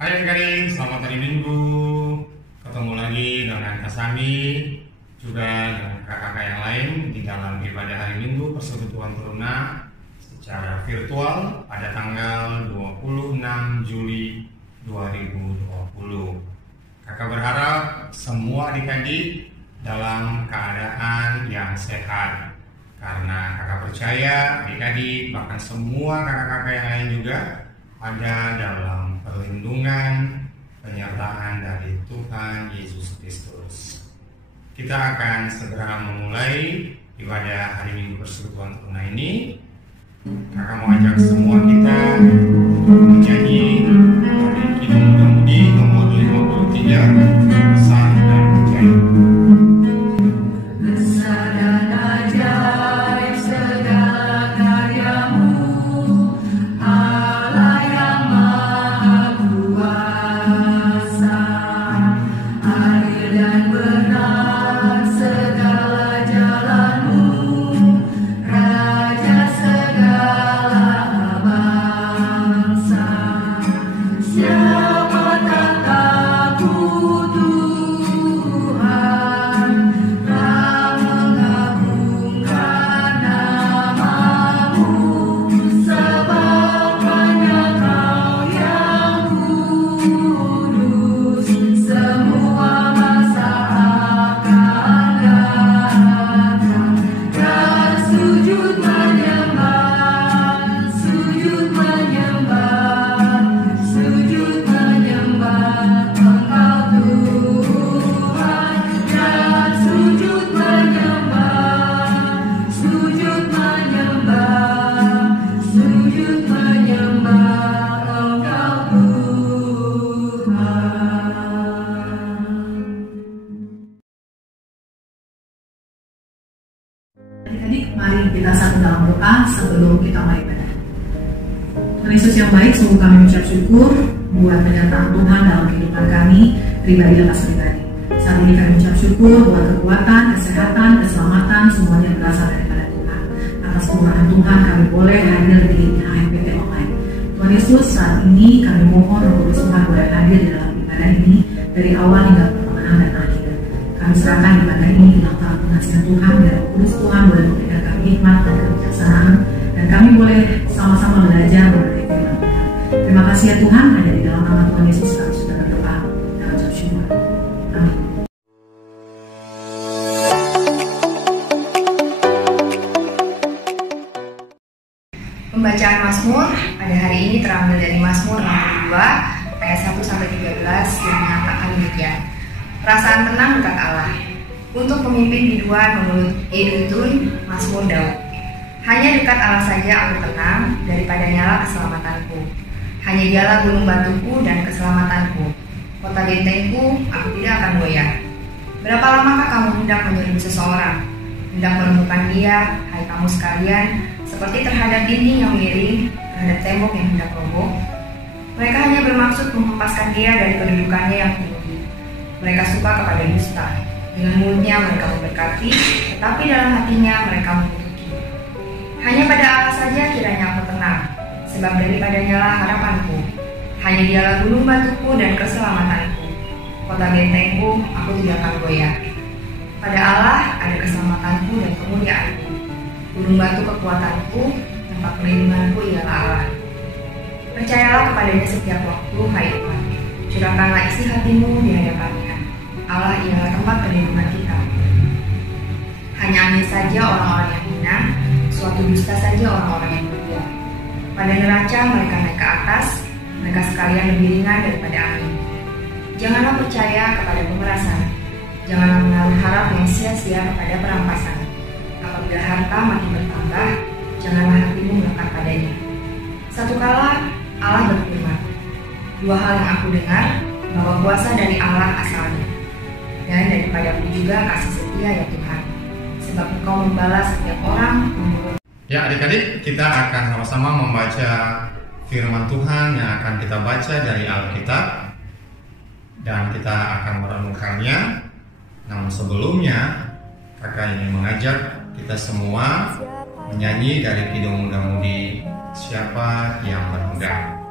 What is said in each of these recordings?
Hai adik-adik, selamat hari Minggu. Ketemu lagi dengan Kak Sandi, juga dengan kakak-kakak yang lain di dalam ibadah hari Minggu Persekutuan Teruna secara virtual pada tanggal 26 Juli 2020. Kakak berharap semua adik-adik dalam keadaan yang sehat, karena kakak percaya adik-adik bahkan semua kakak-kakak yang lain juga ada dalam perlindungan penyertaan dari Tuhan Yesus Kristus. Kita akan segera memulai ibadah hari Minggu Persekutuan Teruna ini. Kakak mau ajak semua kita menyanyi dari Kidung Muda-Mudi nomor 53, Besar dan Ajaib. Besar dan ajaib segala karyamu, Allah yang Maha Kuasa. Adil dan benar segala jalanmu, Raja segala bangsa. Siapa tak takut Tuhan, tak mengagungkan namamu, sebab hanya Kau yang kudus, semua masa akan datang. Dan sujud menyembah, sujud menyembah, sujud menyembah Engkau Tuhan. Dan sujud menyembah, sujud menyembah, sujud menyembah Engkau Tuhan. Adik-adik, mari kita satu dalam doa sebelum kita mulai ibadah. Tuhan Yesus yang baik, sungguh kami mengucap syukur buat penyertaan Tuhan dalam kehidupan kami, pribadi lepas pribadi. Saat ini kami mengucap syukur buat kekuatan, kesehatan, keselamatan, semuanya berasal daripada Tuhan. Atas kemurahan Tuhan kami boleh hadir di HMPT online. Tuhan Yesus, saat ini kami mohon Roh Kudus Tuhan boleh hadir di dalam ibadah ini dari awal hingga pertengahan dan akhir. Kami serahkan ibadah ini di dalam tangan pengasihan Tuhan, dan Roh Kudus Tuhan boleh memberikan kami hikmat dan kebijaksanaan, dan kami boleh sama-sama belajar mengenai firman Tuhan. Terima kasih ya Tuhan, hanya di dalam nama Tuhan Yesus kami sudah berdoa dan ucap syukur. Amin. Pembacaan Mazmur pada hari ini terambil dari Mazmur 62 ayat 1-13 yang mengatakan demikian. Perasaan tenang dekat Allah. Untuk pemimpin biduan menurut Yedutun, Mazmur Daud. Hanya dekat Allah saja aku tenang, daripada nyala keselamatanku. Hanya dialah gunung batuku dan keselamatanku. Kota bentengku, aku tidak akan goyah. Berapa lamakah kamu hendak menyerbu seseorang? Hendak menemukan dia, hai kamu sekalian, seperti terhadap dinding yang miring, terhadap tembok yang hendak roboh. Mereka hanya bermaksud menghempaskan dia dari kedudukannya yang tinggi. Mereka suka kepada dusta. Dengan mulutnya mereka memberkati, tetapi dalam hatinya mereka mengutuki. Hanya pada Allah saja kiranya aku tenang, sebab daripadanya lah harapanku. Hanya dialah gunung batuku dan keselamatanku. Kota bentengku, aku tidak akan goyah. Pada Allah ada keselamatanku dan kemuliaanku. Gunung batu kekuatanku, tempat perlindunganku ialah Allah. Percayalah kepadanya setiap waktu, hai Tuhan. Curahkanlah isi hatimu di hadapannya. Allah ialah tempat perlindungan kita. Hanya angin saja orang-orang yang hina, suatu dusta saja orang-orang yang mulia. Pada neraca mereka naik ke atas, mereka sekalian lebih ringan daripada angin. Janganlah percaya kepada pemerasan, janganlah menaruh harap yang sia-sia kepada perampasan. Apabila harta makin bertambah, janganlah hatimu melekat padanya. Satu kala Allah berfirman, dua hal yang aku dengar, bahwa kuasa dari Allah asalnya, dan daripadamu juga kasih setia ya Tuhan, sebab Engkau membalas setiap orang menurut. Ya adik-adik, kita akan sama-sama membaca firman Tuhan yang akan kita baca dari Alkitab, dan kita akan merenungkannya. Namun sebelumnya, kakak ingin mengajak kita semua menyanyi dari Kidung Muda-Mudi, Siapa yang Berpegang.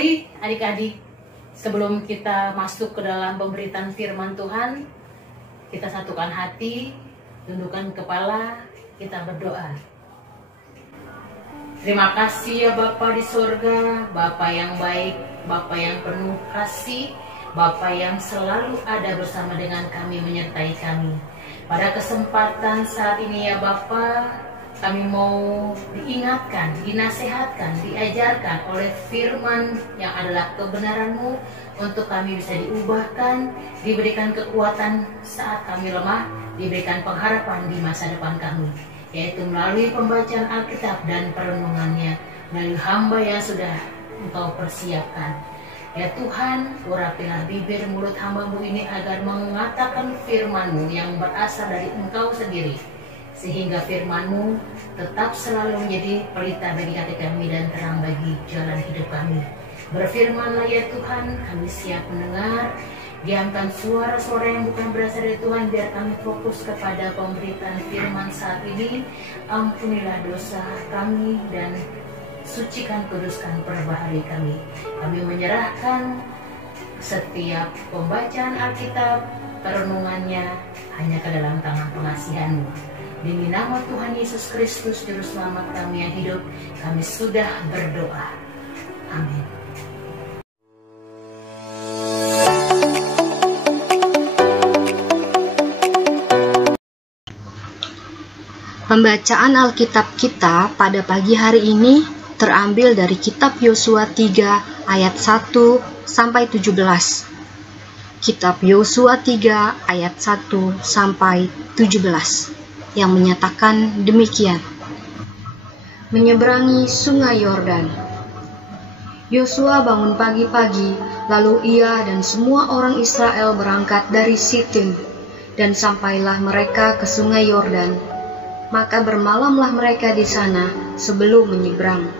Mari adik-adik, sebelum kita masuk ke dalam pemberitaan firman Tuhan, kita satukan hati, tundukkan kepala, kita berdoa. Terima kasih ya Bapa di surga, Bapa yang baik, Bapa yang penuh kasih, Bapa yang selalu ada bersama dengan kami, menyertai kami. Pada kesempatan saat ini ya Bapa, kami mau diingatkan, dinasehatkan, diajarkan oleh firman yang adalah kebenaran-Mu untuk kami bisa diubahkan, diberikan kekuatan saat kami lemah, diberikan pengharapan di masa depan kami, yaitu melalui pembacaan Alkitab dan perenungannya, melalui hamba yang sudah Engkau persiapkan. Ya Tuhan, urapilah bibir mulut hamba-Mu ini agar mengatakan firman-Mu yang berasal dari Engkau sendiri, sehingga firman-Mu tetap selalu menjadi pelita bagi hati kami dan terang bagi jalan hidup kami. Berfirmanlah ya Tuhan, kami siap mendengar. Diamkan suara-suara yang bukan berasal dari Tuhan, biar kami fokus kepada pemberitaan firman saat ini. Ampunilah dosa kami dan sucikan, kuduskan perbahari kami. Kami menyerahkan setiap pembacaan Alkitab, perenungannya hanya ke dalam tangan pengasihan-Mu. Demi nama Tuhan Yesus Kristus, Juru Selamat kami yang hidup, kami sudah berdoa. Amin. Pembacaan Alkitab kita pada pagi hari ini terambil dari kitab Yosua 3 ayat 1 sampai 17. Kitab Yosua 3 ayat 1 sampai 17 yang menyatakan demikian. Menyeberangi sungai Yordan. Yosua bangun pagi-pagi, lalu ia dan semua orang Israel berangkat dari Sitim, dan sampailah mereka ke sungai Yordan. Maka bermalamlah mereka di sana sebelum menyeberang.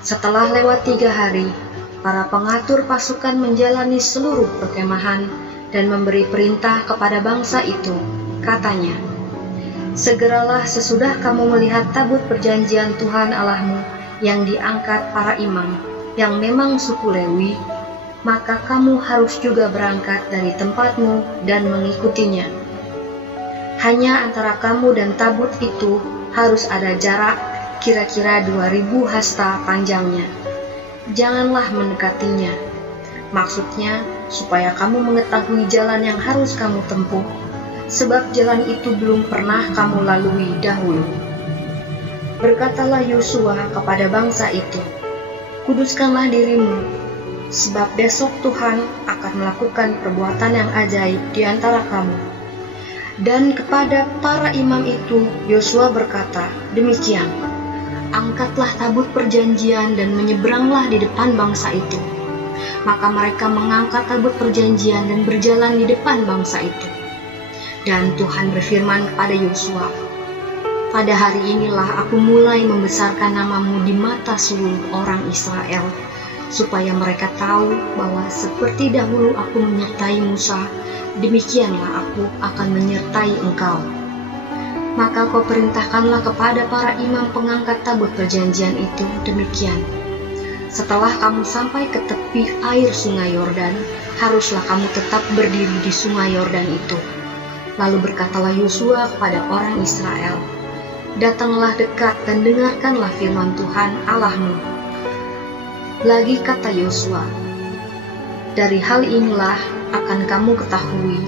Setelah lewat 3 hari, para pengatur pasukan menjalani seluruh perkemahan dan memberi perintah kepada bangsa itu. Katanya, segeralah sesudah kamu melihat tabut perjanjian Tuhan Allahmu yang diangkat para imam, yang memang suku Lewi, maka kamu harus juga berangkat dari tempatmu dan mengikutinya. Hanya antara kamu dan tabut itu harus ada jarak kira-kira 2000 hasta panjangnya. Janganlah mendekatinya. Maksudnya, supaya kamu mengetahui jalan yang harus kamu tempuh, sebab jalan itu belum pernah kamu lalui dahulu. Berkatalah Yosua kepada bangsa itu, kuduskanlah dirimu, sebab besok Tuhan akan melakukan perbuatan yang ajaib di antara kamu. Dan kepada para imam itu Yosua berkata demikian, angkatlah tabut perjanjian dan menyeberanglah di depan bangsa itu. Maka mereka mengangkat tabut perjanjian dan berjalan di depan bangsa itu. Dan Tuhan berfirman kepada Yosua, pada hari inilah aku mulai membesarkan namamu di mata seluruh orang Israel, supaya mereka tahu bahwa seperti dahulu aku menyertai Musa, demikianlah aku akan menyertai engkau. Maka kau perintahkanlah kepada para imam pengangkat tabut perjanjian itu demikian. Setelah kamu sampai ke tepi air sungai Yordan, haruslah kamu tetap berdiri di sungai Yordan itu. Lalu berkatalah Yosua kepada orang Israel, datanglah dekat dan dengarkanlah firman Tuhan Allahmu. Lagi kata Yosua, dari hal inilah akan kamu ketahui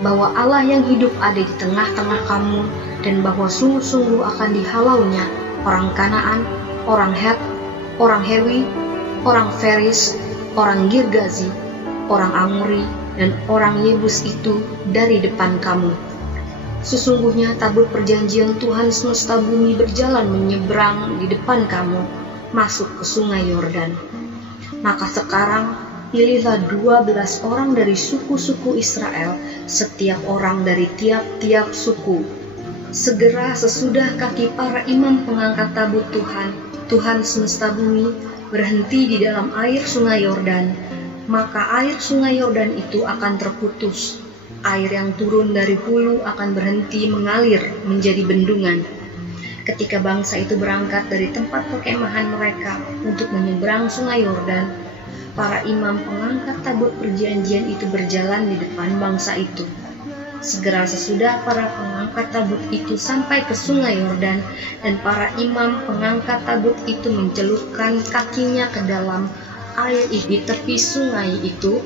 bahwa Allah yang hidup ada di tengah-tengah kamu, dan bahwa sungguh-sungguh akan dihalaunya orang Kanaan, orang Het, orang Hewi, orang Feris, orang Girgazi, orang Amori, dan orang Yebus itu dari depan kamu. Sesungguhnya tabut perjanjian Tuhan semesta bumi berjalan menyeberang di depan kamu, masuk ke sungai Yordan. Maka sekarang pilihlah 12 orang dari suku-suku Israel, setiap orang dari tiap-tiap suku. Segera sesudah kaki para imam pengangkat tabut Tuhan semesta bumi, berhenti di dalam air sungai Yordan, maka air sungai Yordan itu akan terputus. Air yang turun dari hulu akan berhenti mengalir menjadi bendungan. Ketika bangsa itu berangkat dari tempat perkemahan mereka untuk menyeberang sungai Yordan, para imam pengangkat tabut perjanjian itu berjalan di depan bangsa itu. Segera sesudah para pengangkat tabut itu sampai ke sungai Yordan, dan para imam pengangkat tabut itu mencelupkan kakinya ke dalam air di tepi sungai itu,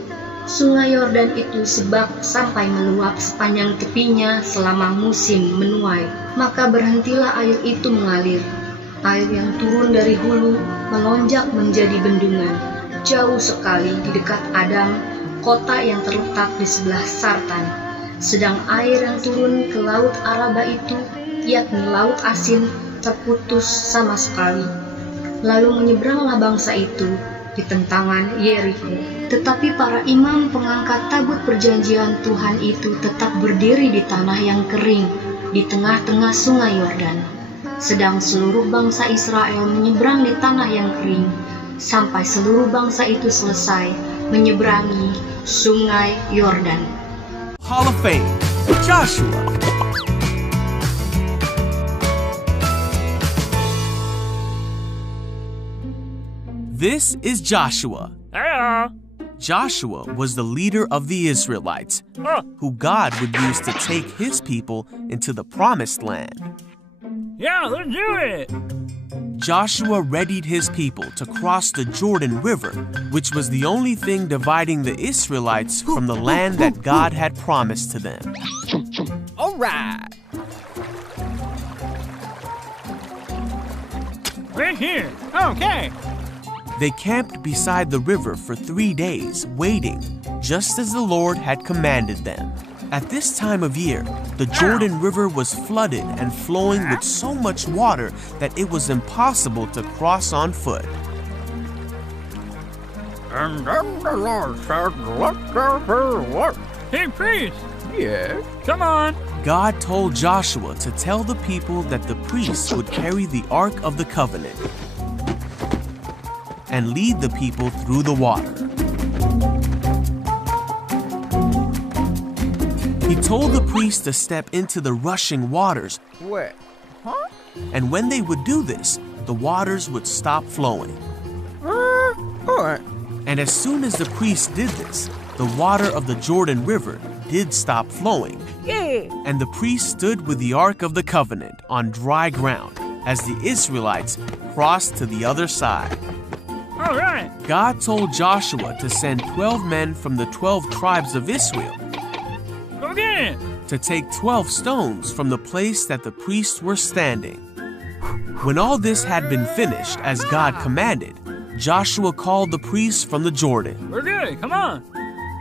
sungai Yordan itu sebab sampai meluap sepanjang tepinya selama musim menuai. Maka berhentilah air itu mengalir. Air yang turun dari hulu melonjak menjadi bendungan, jauh sekali di dekat Adam, kota yang terletak di sebelah Sartan. Sedang air yang turun ke laut Araba itu, yakni laut asin, terputus sama sekali. Lalu menyeberanglah bangsa itu di tentangan Yeriko. Tetapi para imam pengangkat tabut perjanjian Tuhan itu tetap berdiri di tanah yang kering, di tengah-tengah sungai Yordan. Sedang seluruh bangsa Israel menyeberang di tanah yang kering, sampai seluruh bangsa itu selesai menyeberangi sungai Yordan. Hall of Fame, Joshua. This is Joshua. Hello. Joshua was the leader of the Israelites, who God would use to take his people into the promised land. Yeah, let's do it. Joshua readied his people to cross the Jordan River, which was the only thing dividing the Israelites from the land that God had promised to them. All right. Right here. Okay. They camped beside the river for 3 days, waiting, just as the Lord had commanded them. At this time of year, the Jordan River was flooded and flowing with so much water that it was impossible to cross on foot. And then the Lord said, "Let there be light." Hey, priest. Yeah? Come on. God told Joshua to tell the people that the priests would carry the Ark of the Covenant and lead the people through the water. He told the priests to step into the rushing waters, Wait. Huh? and when they would do this, the waters would stop flowing. Alright. And as soon as the priests did this, the water of the Jordan River did stop flowing. Yeah. And the priests stood with the Ark of the Covenant on dry ground as the Israelites crossed to the other side. All right. God told Joshua to send 12 men from the 12 tribes of Israel Go get it. to take 12 stones from the place that the priests were standing. When all this had been finished as God commanded, Joshua called the priests from the Jordan. We're good. Come on.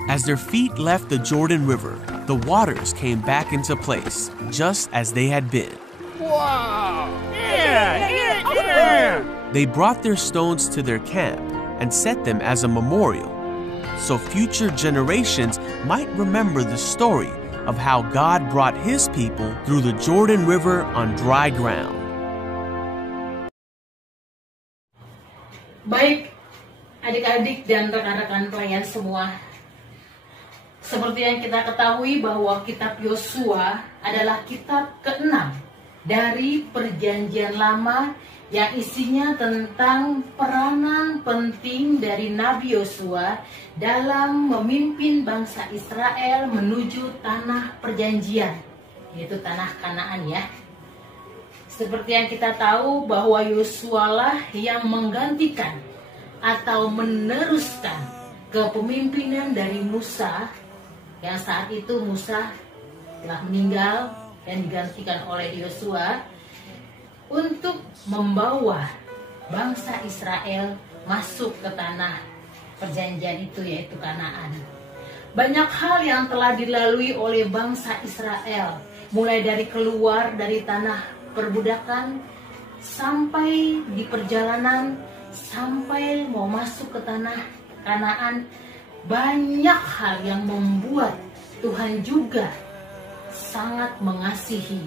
As their feet left the Jordan River, the waters came back into place, just as they had been. Wow. Yeah. They brought their stones to their camp and set them as a memorial, so future generations might remember the story of how God brought his people through the Jordan River on dry ground. Baik, adik-adik dan rekan-rekan pelayan semua. Seperti yang kita ketahui bahwa kitab Yosua adalah kitab ke-6 dari Perjanjian Lama yang isinya tentang peranan penting dari Nabi Yosua dalam memimpin bangsa Israel menuju tanah perjanjian, yaitu tanah Kanaan ya. Seperti yang kita tahu bahwa Yosua lah yang menggantikan atau meneruskan kepemimpinan dari Musa, yang saat itu Musa telah meninggal dan digantikan oleh Yosua untuk membawa bangsa Israel masuk ke tanah perjanjian itu, yaitu Kanaan. Banyak hal yang telah dilalui oleh bangsa Israel, mulai dari keluar dari tanah perbudakan sampai di perjalanan, sampai mau masuk ke tanah Kanaan. Banyak hal yang membuat Tuhan juga sangat mengasihi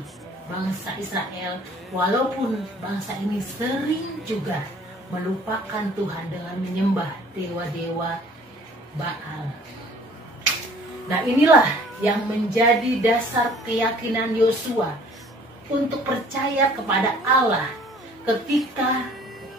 bangsa Israel, walaupun bangsa ini sering juga melupakan Tuhan dengan menyembah dewa-dewa Baal. Nah, inilah yang menjadi dasar keyakinan Yosua untuk percaya kepada Allah ketika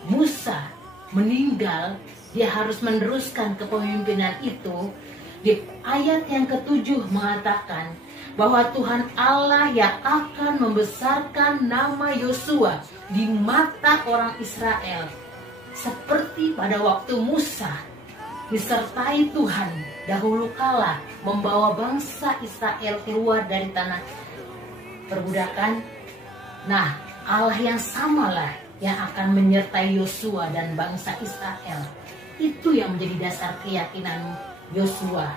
Musa meninggal, dia harus meneruskan kepemimpinan itu. Di ayat yang ke-7 mengatakan bahwa Tuhan Allah yang akan membesarkan nama Yosua di mata orang Israel, seperti pada waktu Musa disertai Tuhan dahulu kala membawa bangsa Israel keluar dari tanah perbudakan. Nah, Allah yang samalah yang akan menyertai Yosua dan bangsa Israel. Itu yang menjadi dasar keyakinan Yosua.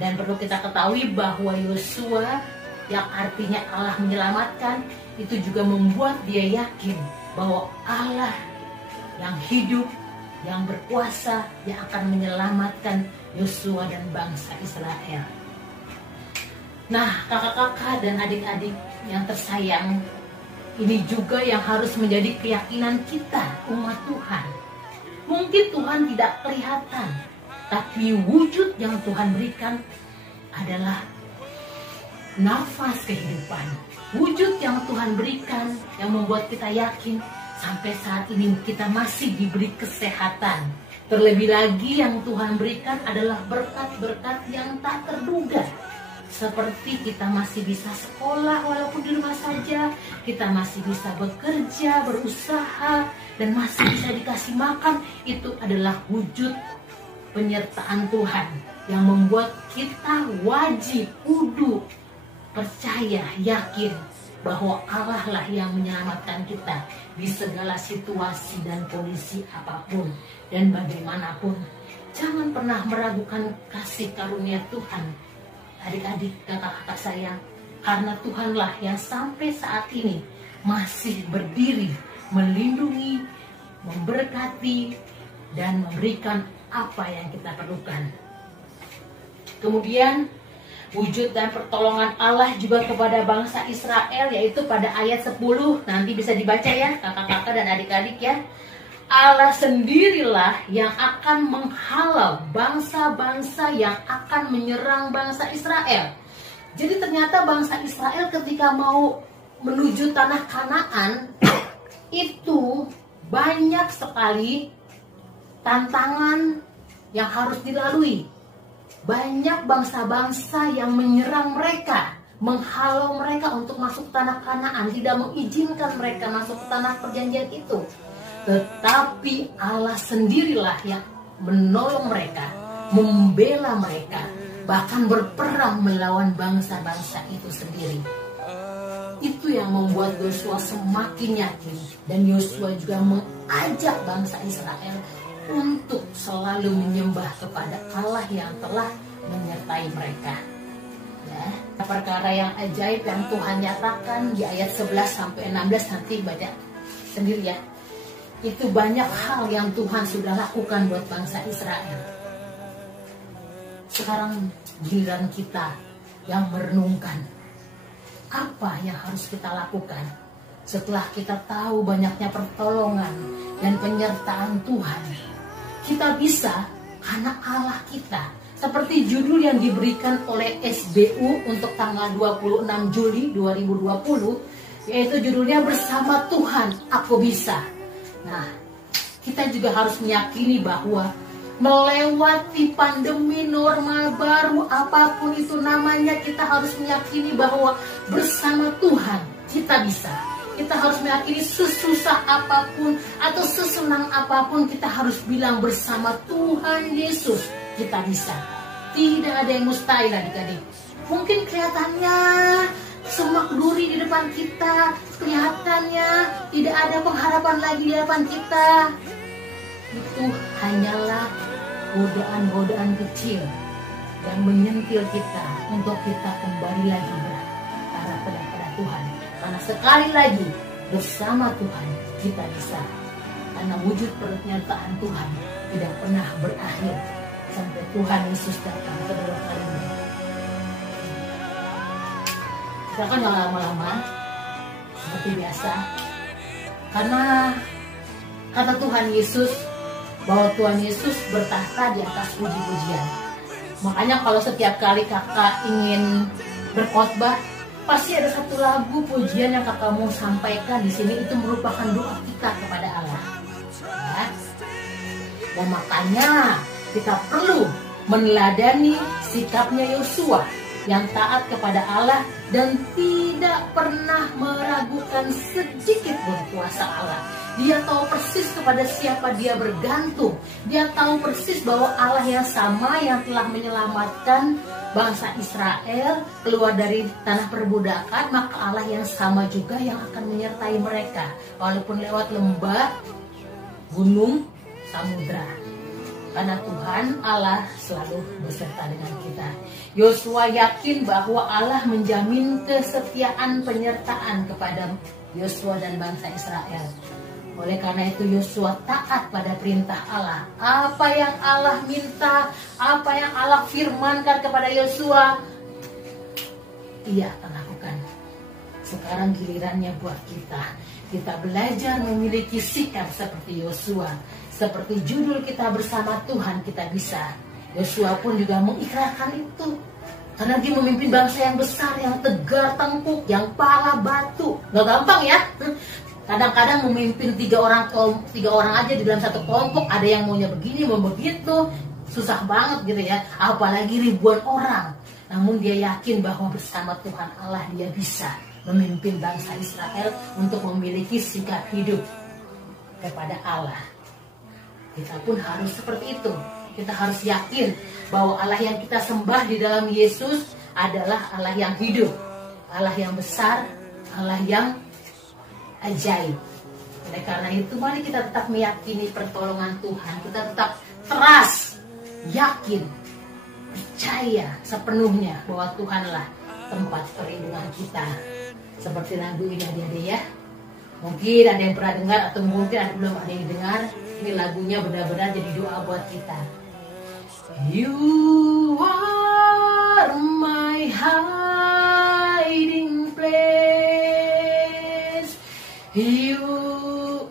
Dan perlu kita ketahui bahwa Yosua yang artinya Allah menyelamatkan, itu juga membuat dia yakin bahwa Allah yang hidup, yang berkuasa, yang akan menyelamatkan Yosua dan bangsa Israel. Nah, kakak-kakak dan adik-adik yang tersayang, ini juga yang harus menjadi keyakinan kita, umat Tuhan. Mungkin Tuhan tidak kelihatan, tapi wujud yang Tuhan berikan adalah nafas kehidupan. Wujud yang Tuhan berikan yang membuat kita yakin sampai saat ini kita masih diberi kesehatan. Terlebih lagi yang Tuhan berikan adalah berkat-berkat yang tak terduga. Seperti kita masih bisa sekolah walaupun di rumah saja, kita masih bisa bekerja, berusaha, dan masih bisa dikasih makan. Itu adalah wujud penyertaan Tuhan yang membuat kita wajib, kudu percaya, yakin bahwa Allah lah yang menyelamatkan kita di segala situasi dan kondisi apapun dan bagaimanapun. Jangan pernah meragukan kasih karunia Tuhan, adik-adik, kakak-kakak sayang, karena Tuhanlah yang sampai saat ini masih berdiri, melindungi, memberkati, dan memberikan apa yang kita perlukan. Kemudian wujud dan pertolongan Allah juga kepada bangsa Israel, yaitu pada ayat 10, nanti bisa dibaca ya kakak-kakak dan adik-adik ya. Allah sendirilah yang akan menghalau bangsa-bangsa yang akan menyerang bangsa Israel. Jadi ternyata bangsa Israel ketika mau menuju tanah Kanaan itu banyak sekali tantangan yang harus dilalui. Banyak bangsa-bangsa yang menyerang mereka, menghalau mereka untuk masuk tanah Kanaan, tidak mengizinkan mereka masuk ke tanah perjanjian itu. Tetapi Allah sendirilah yang menolong mereka, membela mereka, bahkan berperang melawan bangsa-bangsa itu sendiri. Itu yang membuat Yosua semakin yakin, dan Yosua juga mengajak bangsa Israel untuk selalu menyembah kepada Allah yang telah menyertai mereka. Ya, perkara yang ajaib yang Tuhan nyatakan di ayat 11-16 nanti baca sendiri ya. Itu banyak hal yang Tuhan sudah lakukan buat bangsa Israel. Sekarang giliran kita yang merenungkan apa yang harus kita lakukan setelah kita tahu banyaknya pertolongan dan penyertaan Tuhan. Kita bisa karena Allah kita. Seperti judul yang diberikan oleh SBU untuk tanggal 26 Juli 2020, yaitu judulnya Bersama Tuhan Aku Bisa. Nah, kita juga harus meyakini bahwa melewati pandemi normal baru apapun itu namanya, kita harus meyakini bahwa bersama Tuhan kita bisa. Kita harus meyakini sesusah apapun atau sesenang apapun, kita harus bilang bersama Tuhan Yesus kita bisa. Tidak ada yang mustahil adik-adik. Mungkin kelihatannya semak duri di depan kita, kelihatannya tidak ada pengharapan lagi di depan kita. Itu hanyalah godaan-godaan kecil yang menyentil kita untuk kita kembali lagi berharap pada Tuhan. Karena sekali lagi bersama Tuhan kita bisa. Karena wujud pernyataan Tuhan tidak pernah berakhir sampai Tuhan Yesus datang kedua kalinya. Kita kan gak lama-lama seperti biasa. Karena kata Tuhan Yesus bahwa Tuhan Yesus bertahta di atas puji-pujian. Makanya kalau setiap kali kakak ingin berkhotbah, pasti ada satu lagu pujian yang kakak mau sampaikan di sini. Itu merupakan doa kita kepada Allah. Ya. Dan makanya kita perlu meneladani sikapnya Yosua yang taat kepada Allah dan tidak pernah meragukan sedikit pun kuasa Allah. Dia tahu persis kepada siapa dia bergantung. Dia tahu persis bahwa Allah yang sama yang telah menyelamatkan bangsa Israel keluar dari tanah perbudakan, maka Allah yang sama juga yang akan menyertai mereka, walaupun lewat lembah, gunung, samudra. Karena Tuhan Allah selalu beserta dengan kita. Yosua yakin bahwa Allah menjamin kesetiaan penyertaan kepada Yosua dan bangsa Israel. Oleh karena itu Yosua taat pada perintah Allah. Apa yang Allah minta, apa yang Allah firmankan kepada Yosua, ia akan lakukan. Sekarang gilirannya buat kita. Kita belajar memiliki sikap seperti Yosua. Seperti judul kita bersama Tuhan kita bisa. Yosua pun juga mengikrarkan itu. Karena dia memimpin bangsa yang besar, yang tegar tengkuk, yang pala batu. Gak gampang ya. Kadang-kadang memimpin tiga orang aja di dalam satu kelompok, ada yang maunya begini, mau begitu, susah banget gitu ya. Apalagi ribuan orang. Namun dia yakin bahwa bersama Tuhan Allah dia bisa memimpin bangsa Israel untuk memiliki sikap hidup kepada Allah. Kita pun harus seperti itu. Kita harus yakin bahwa Allah yang kita sembah di dalam Yesus adalah Allah yang hidup, Allah yang besar, Allah yang ajaib. Oleh karena itu mari kita tetap meyakini pertolongan Tuhan. Kita tetap trust, yakin, percaya sepenuhnya bahwa Tuhanlah tempat perlindungan kita. Seperti lagu ini adik-adik ya. Mungkin ada yang pernah dengar atau mungkin belum ada yang dengar. Ini lagunya benar-benar jadi doa buat kita. You are my hiding place. You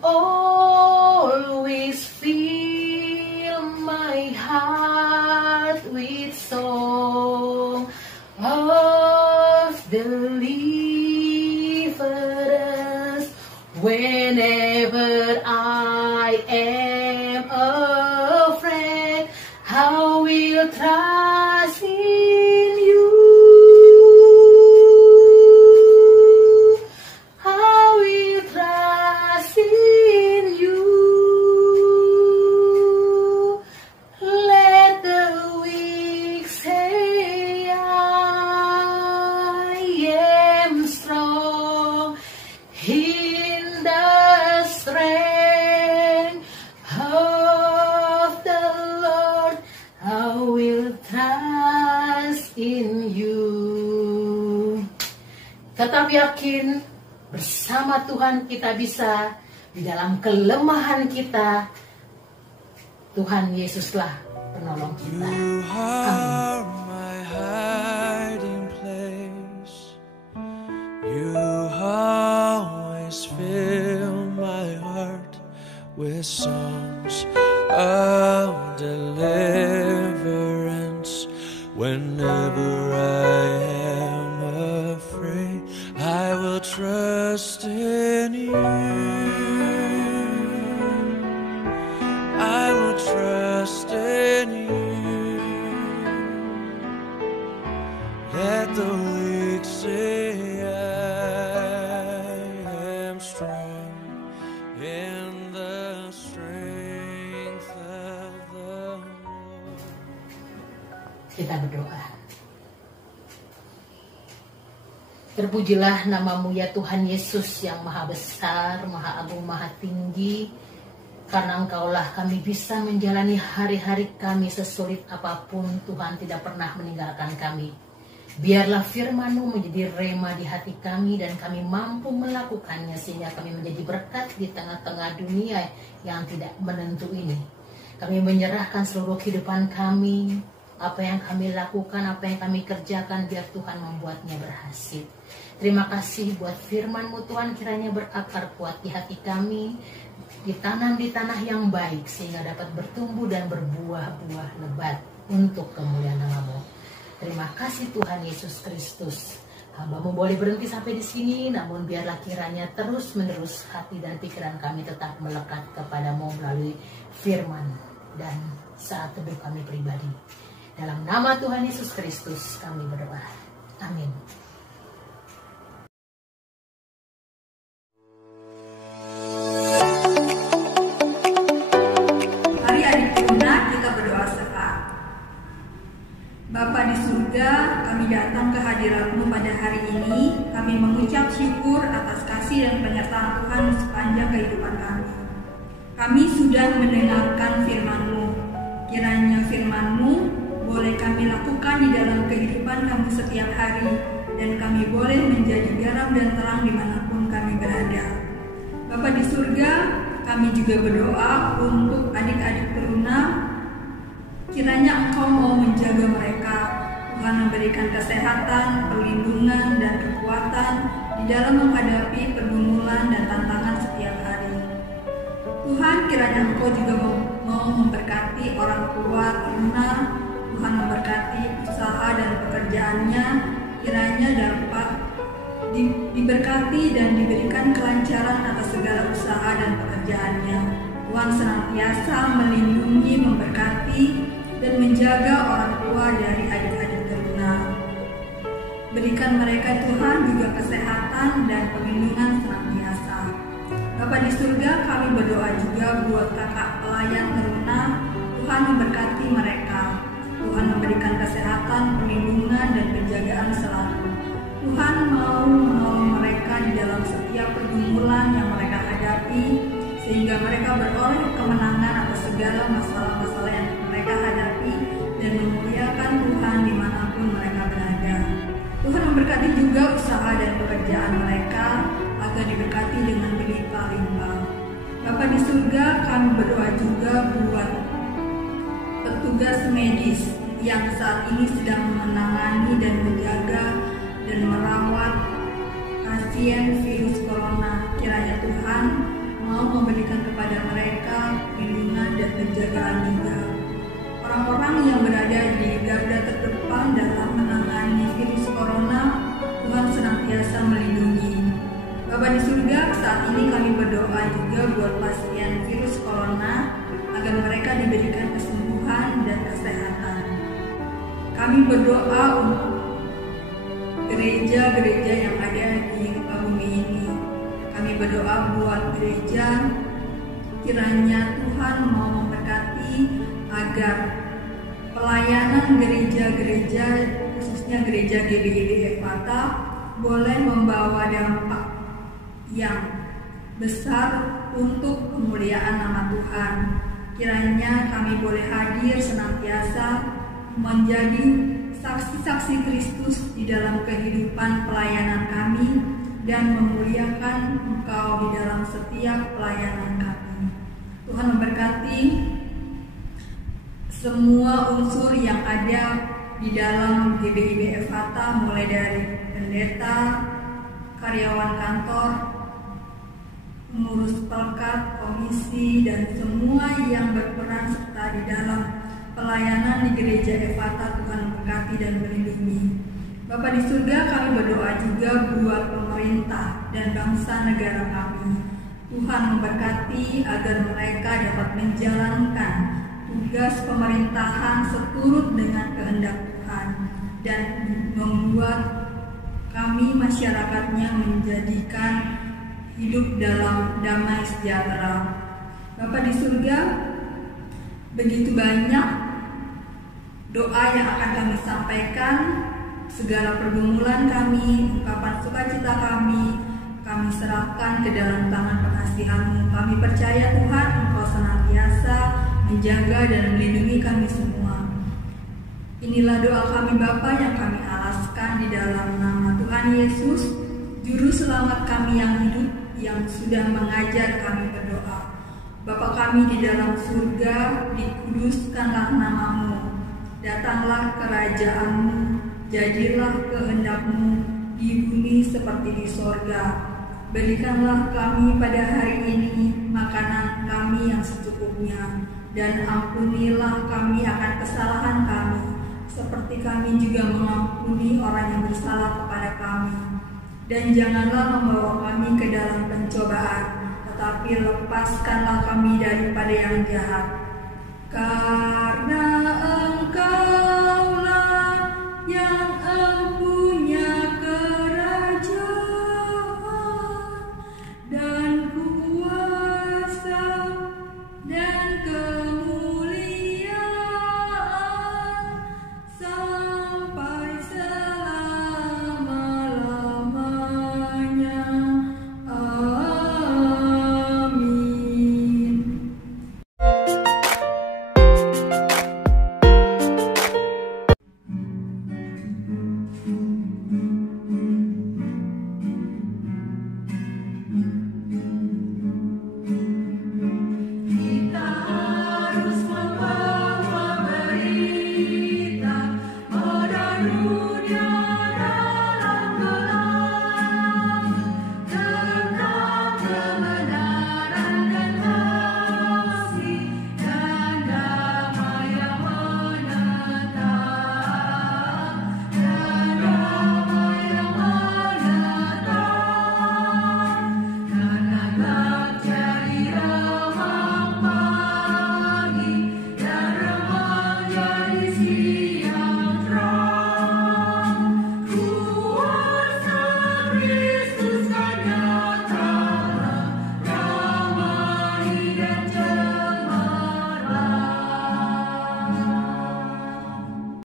always fill my heart with song of deliverance. Whenever I am afraid, I will trust in you. I will trust in you. Let the weak say I am strong in the strength of the Lord. I will trust in you. Tetap yakin bersama Tuhan kita bisa. Di dalam kelemahan kita, Tuhan Yesuslah penolong kita. You Amin. are my hiding place. You always fill my heart with songs of deliverance. Whenever I am afraid, I will trust in you. I will trust in you. Let the weak say I am strong in the strength of the Lord. Kita berdoa. Terpujilah namamu ya Tuhan Yesus yang maha besar, maha agung, maha tinggi. Karena Engkaulah kami bisa menjalani hari-hari kami sesulit apapun. Tuhan tidak pernah meninggalkan kami. Biarlah firman-Mu menjadi rema di hati kami dan kami mampu melakukannya sehingga kami menjadi berkat di tengah-tengah dunia yang tidak menentu ini. Kami menyerahkan seluruh kehidupan kami, apa yang kami lakukan, apa yang kami kerjakan, biar Tuhan membuatnya berhasil. Terima kasih buat firman-Mu Tuhan, kiranya berakar kuat di hati kami, ditanam di tanah yang baik sehingga dapat bertumbuh dan berbuah-buah lebat untuk kemuliaan nama-Mu. Terima kasih Tuhan Yesus Kristus. Hamba-Mu boleh berhenti sampai di sini, namun biarlah kiranya terus-menerus hati dan pikiran kami tetap melekat kepadamu melalui firman dan saat teduh kami pribadi. Dalam nama Tuhan Yesus Kristus kami berdoa. Amin. Mari adik teruna kita berdoa serta. Bapa di surga, kami datang ke hadirat-Mu pada hari ini. Kami mengucap syukur atas kasih dan penyertaan Tuhan sepanjang kehidupan kami. Kami sudah mendengarkan firman-Mu. Kiranya firman-Mu boleh kami lakukan di dalam kehidupan kami setiap hari, dan kami boleh menjadi garam dan terang dimanapun kami berada. Bapa di surga, kami juga berdoa untuk adik-adik teruna. Kiranya Engkau mau menjaga mereka. Tuhan memberikan kesehatan, perlindungan, dan kekuatan di dalam menghadapi pergumulan dan tantangan setiap hari. Tuhan, kiranya Engkau juga mau memberkati orang tua teruna. Tuhan memberkati usaha dan pekerjaannya. Kiranya dapat diberkati dan diberikan kelancaran atas segala usaha dan pekerjaannya. Tuhan senantiasa melindungi, memberkati, dan menjaga orang tua dari adik-adik teruna. Berikan mereka Tuhan juga kesehatan dan perlindungan senantiasa. Bapa di surga, kami berdoa juga buat kakak pelayan teruna. Tuhan memberkati mereka. Tuhan memberikan kesehatan, perlindungan, dan penjagaan selalu. Tuhan mau menolong mereka di dalam setiap pergumulan yang mereka hadapi, sehingga mereka beroleh kemenangan atas segala masalah-masalah yang mereka hadapi dan memuliakan Tuhan dimanapun mereka berada. Tuhan memberkati juga usaha dan pekerjaan mereka agar diberkati dengan berlimpah-limpah. Bapa di surga, kami berdoa juga buat petugas medis yang saat ini sedang menangani dan menjaga dan merawat pasien virus corona. Kiranya Tuhan mau memberikan kepada mereka perlindungan dan penjagaan juga. Orang-orang yang berada di garda terdepan dalam menangani virus corona, Tuhan senantiasa melindungi. Bapa di surga, saat ini kami berdoa juga buat pasien virus corona agar mereka diberikan kesembuhan dan kesehatan. Kami berdoa untuk gereja-gereja yang ada di bumi ini. Kami berdoa buat gereja, kiranya Tuhan mau memberkati agar pelayanan gereja-gereja, khususnya gereja GBI Ephatha, boleh membawa dampak yang besar untuk kemuliaan nama Tuhan. Kiranya kami boleh hadir senantiasa menjadi saksi-saksi Kristus di dalam kehidupan pelayanan kami dan memuliakan Engkau di dalam setiap pelayanan kami. Tuhan memberkati semua unsur yang ada di dalam GBI Ephatha, mulai dari pendeta, karyawan kantor, pengurus pelkat, komisi, dan semua yang berperan serta di dalam pelayanan di gereja Ephatha. Tuhan memberkati dan melindungi. Bapa di surga, kami berdoa juga buat pemerintah dan bangsa negara kami. Tuhan memberkati agar mereka dapat menjalankan tugas pemerintahan seturut dengan kehendak Tuhan dan membuat kami masyarakatnya menjadikan hidup dalam damai sejahtera. Bapa di surga, begitu banyak doa yang akan kami sampaikan, segala pergumulan kami, ungkapan sukacita kami serahkan ke dalam tangan pengasihan-Mu. Kami percaya Tuhan, Engkau senantiasa menjaga dan melindungi kami semua. Inilah doa kami Bapa yang kami alaskan di dalam nama Tuhan Yesus, Juru Selamat kami yang hidup, yang sudah mengajar kami berdoa. Bapa kami di dalam surga, dikuduskanlah nama-Mu. Datanglah kerajaan-Mu, jadilah kehendak-Mu di bumi seperti di sorga. Berikanlah kami pada hari ini makanan kami yang secukupnya, dan ampunilah kami akan kesalahan kami, seperti kami juga mengampuni orang yang bersalah kepada kami. Dan janganlah membawa kami ke dalam pencobaan, tetapi lepaskanlah kami daripada yang jahat. Karena Engkaulah yang empunya kerajaan dan kuasa dan